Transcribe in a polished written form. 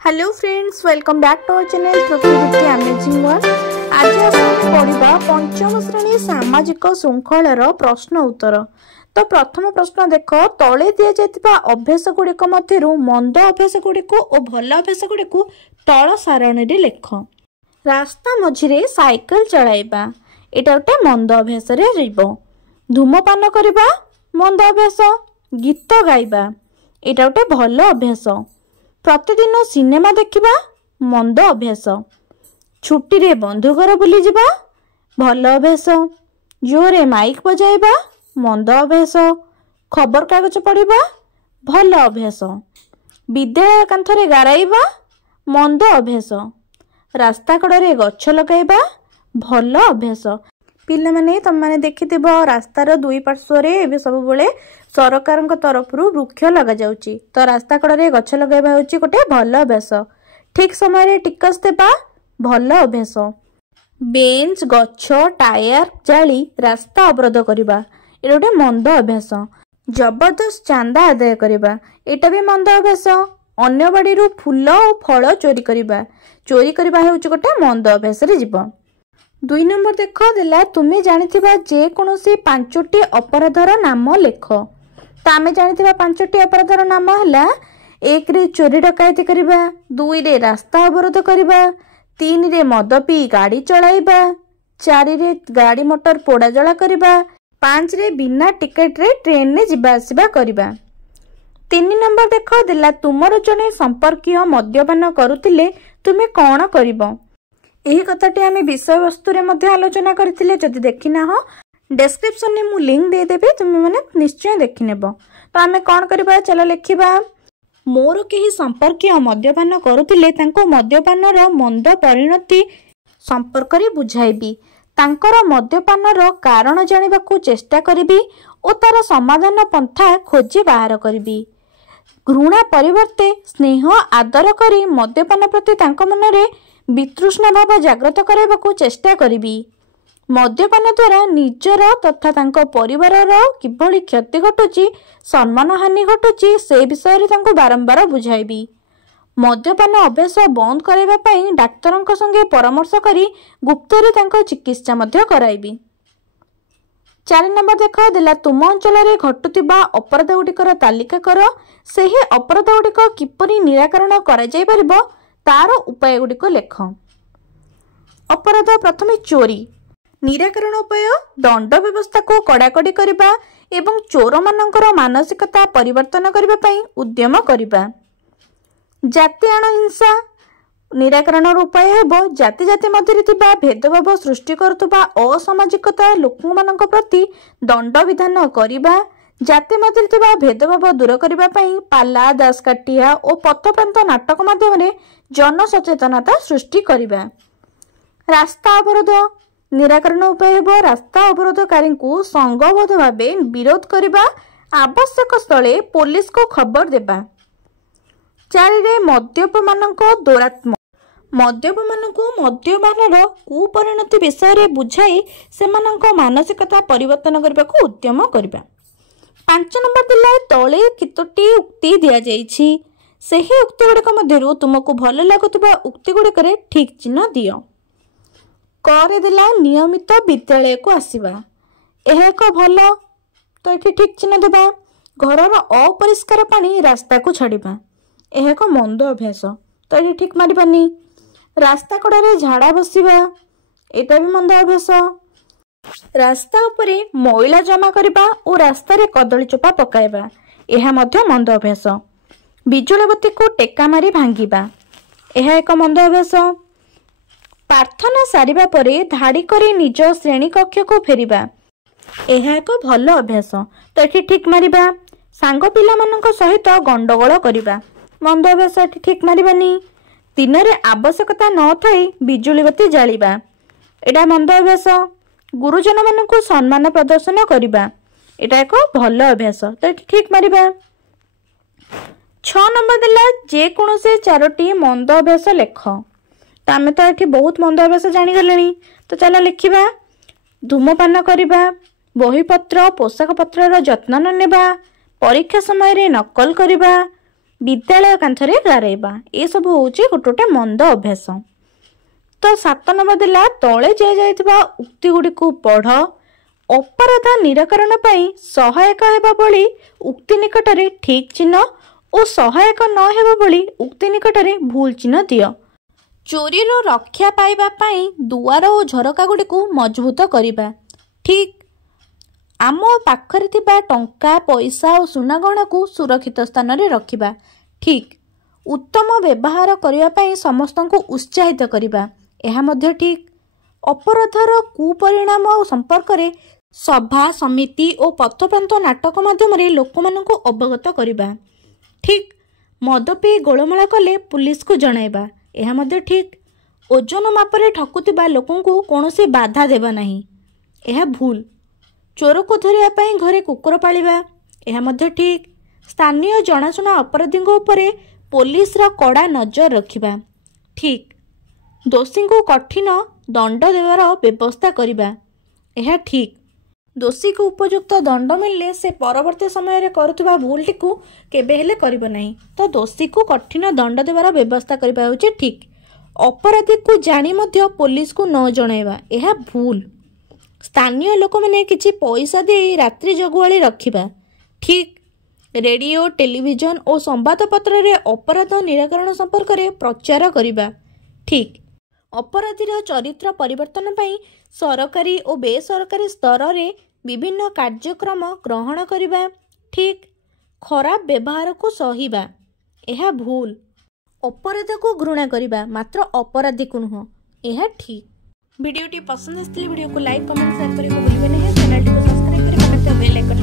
Hello friends, welcome back to our channel Prakriti amazing world. आज आपण पढ़िबा पंचम श्रेणी सामाजिक श्रृंखलार प्रश्न उत्तर। तो प्रथम प्रश्न देख, तले दिया जायतिबा अभ्यास गुड़िक मध्यरु मंद अभ्यास गुड़िक और भल अभ्यास गुड़िक तल सारणी रे लेख। रास्ता मझिरे साइकिल चलाइबा एटा गोटे मंद अभ्यास रे जीव। धूमपान करबा मंद अभ्यास। गीत गाइबा एटा गोटे भल अभ्यास। प्रतिदिन सिनेमा देखिबा मंद अभ्यास। छुट्टी रे बंधु घर बुली जिबा भल अभ्यास। जोरे माइक बजाइबा मंद अभ्यास। खबर कागज पढ़िबा भल अभ्यास। विद्यालय कांथरे गाराइबा मंद अभ्यास। रास्ता कड़े गछ लगाइबा भल अभ्यास। पिला माने तुम माने देखिथिब रास्तार दुई पार्श्वरे एबे सब बेले सरकार तरफ वृक्ष लगा जाउची। तो रास्ता कड़े गछ लगाइबा होची गोटे भल अभ्यास। ठीक समय रे टिकस देबा भल अभ्यास। बेंच गछ टायर जाली रास्ता अवरोध करबा एटा गोटे मंद अभ्यास। जबरदस्त चांदा आदाय करबा एटा भी मंद अभ्यास। अन्य बाड़ीरू फूल और फल चोरी करबा होची गोटे मंद अभ्यास रे जीव। 2 नंबर देख देला, तुम्हें जानिथिबा जे कोनोसी 5टी अपराधर नाम लेख। तो आमे जानिथिबा 5टी अपराधर नाम हला 1 रे चोरी डकायती करबा, 2 रे रास्ता अवरोध करबा, 3 रे मद पी गाड़ी चलाइबा, 4 रे गाड़ी मोटर पोड़ा जला करबा, 5 रे बिना टिकेट रे ट्रेन ने जिबा आसिबा करबा। 3 नंबर देख देला, तुमर जने संपर्कीय मद्यपान करुतिले तुमे कौन करिबो। यही कथाटी आम विषय वस्तु रे मध्य आलोचना करथिले। जदि देखिना हो डिस्क्रिप्शन में मु लिंक दे देबे, तुमे माने निश्चय देखि नेबो। तो आमे कोन करबा, चलो लिखिबा, मोर केही संपर्कीय मद्यपान करुतिले तांको मद्यपानर मंद परिणति संपर्क रे बुझाइबी। तांकर मद्यपानर कारण जानिबाकू चेष्टा करिबी ओ तार समाधान पंथा खोजी बाहर करिबी। घृणा परिवर्ते स्नेह आदर करी मद्यपान प्रति तांको मनरे वितृष्णा भाव जाग्रत कराइबाकू चेष्टा करिबी। मद्यपान द्वारा निजर तथा तांको परिवारर किभली क्षति घटुची, सम्मान हानि घटुची, से विषय रे तांको बारंबार बुझाइबी। मद्यपान अभ्यास बंद कराइबा पई डाक्तरंक संगे परामर्श करी गुप्तरे तांको चिकित्सा मध्य कराइबी। 4 नंबर देख देला, तुम अंचल रे घटुतिबा अपराध गुड़िकर तालिका कर। सेही अपराध गुड़िक किपरि निराकरण करा जाय परिबो तार उपाय गुड़िक लेख। अपराध प्रथमे चोरी। निराकरण उपाय दंड व्यवस्था को कड़ाकड़ी करबा एवं चोर मानकर मानसिकता परिवर्तन करबा पई उद्यम करबा। जाति आण हिंसा। निराकरण उपाय हेबो जाति जाति मध्य थिबा भेदभाव सृष्टि करथुबा असामाजिकता लोकमानक प्रति दंड विधान करबा। जाति मध्य थिबा भेदभाव दूर करबा पई पाला दासकाटिया और पथप्रांत नाटक माध्यम जन सचेतनता सृष्टि करबा। रास्ता अवरोध। निराकरण उपाय हेबो रास्ता अवरोधकारी को संगबद्ध भावे विरोध करबा, आवश्यक स्थले पुलिस को खबर देबा। 4 रे मद्यप मानक दौरात्म्य। मद्यप मानक मद्यपानर कुपरिणति विषय रे बुझाई सेमानक मानसिकता परिवर्तन करबा को उद्यम करबा। 5 नंबर दिला, तले कितोटी उक्ति दिया जाइछि, सेही उक्ति गुड़िक मध्यरु तुमको भल लागुतबा उक्ति गुड़िकरे ठीक चिन्ह दियो। करे दिला, नियमित विद्यालय को आसीबा एहा एक भल, तो एठी ठीक चिन्ह देबा। घरर अपरिष्कार पानी रास्ता को छाड़िबा एहा एक मंद अभ्यास, तो एठी ठीक मारिबानी। रास्ता कड़े झाड़ा बसिबा एटा भी मंद अभ्यास। रास्ता उपरे मैला जमा करबा और रास्ता रे कदली चोपा पकाइबा एहा मध्य मंद अभ्यास। बिजुली बत्ती को टेका मारी भांगिबा एहा एक मंद अभ्यास। प्रार्थना सारिबा परे धाड़ी करी निज श्रेणी कक्ष को फेरिबा एहा एक भल अभ्यास, तो एठी ठीक मारिबा। सांग पिला मानक सहित गंडगोल करबा मंद अभ्यास, एठी ठीक मारिबानी। दिन रे आवश्यकता न थाई बिजुली बत्ती जालिबा एटा मंद अभ्यास। गुरुजन मानकु सम्मान प्रदर्शन करबा एटा एक भल अभ्यास, तो एठी ठीक मारिबा। 6 नंबर देला, जे कोनोसे 4टी मंद अभ्यास लेख। तो आमे तो एठी बहुत मंद अभ्यास जानि गलेनी, तो चला लिखिबा। धूमपान करबा, बहीपत्र पोशाक पत्रर जत्न न नेबा, परीक्षा समय रे नकल करबा, विद्यालय कांथरे गारेबा ए सब होची गोटे मंद अभ्यास। तो 7 नंबर देला तले दिया उक्ति गुड़ी को पढ़ अपराध निराकरण पाई सहायक हेबा भली उक्ति निकटरे ठीक चिन्ह और सहायक न हेबा भली उक्ति निकटरे भूल चिन्ह दियो। चोरी रो रक्षा पाइबा पाई दुआर और झरका गुड़ी को मजबूत करिबा ठीक। आम पाखरे थिबा टंका पैसा और सुना गहना को सुरक्षित स्थान रे रखिबा ठीक। उत्तम व्यवहार करिया पाई समस्त को उत्साहित करिबा एहा मध्य ठीक। अपराधर कुपरिणाम संपर्क रे सभा समिति और पथप्रांत नाटक माध्यम लोक मानक अवगत करिबा ठीक। मद पी गोलमाल कले पुलिस को जणाइबा एहा मध्य ठीक। ओजन मापरे ठकुतिबा लोकन को कौनसी बाधा देबा नहीं एहा भूल। चोर को धरिया पाई घरे कुकुर पालिबा एहा मध्य ठीक। स्थानीय जनाशुना अपराधी उपरे पुलिस रा कड़ा नजर रखिबा ठीक। दोषी को कठिन दंड देवार व्यवस्था करिबा एहा ठीक। दोषी को उपयुक्त दंड मिलले से परवर्ती समय रे करुवा भूलटी को केबे हेले करिबो नहीं। तो दोषी को कठिन दंड देवार व्यवस्था करिबा होचे ठीक। अपराधी को जानी मध्य पुलिस को न जणाइबा एहा भूल। स्थानीय लोक मैंने किछि पैसा दे रात्रि जगुआली रखिबा ठीक। रेडियो टेलीविजन और संवादपत्र रे अपराध निराकरण संपर्क रे प्रचार करिबा ठीक। अपराधीर चरित्र परिवर्तन पाई सरकारी और बेसरकारी स्तर रे विभिन्न कार्यक्रम ग्रहण करिबा ठीक। खराब व्यवहार को सहिबा एहा भूल। अपराध को घृणा करिबा मात्र अपराधी को नुह एहा ठीक। वीडियोटी पसंद आइले वीडियो को लाइक कमेंट शेयर करने को भूलिबे नहीं। चैनल को सब्सक्राइब करि बेल आइकन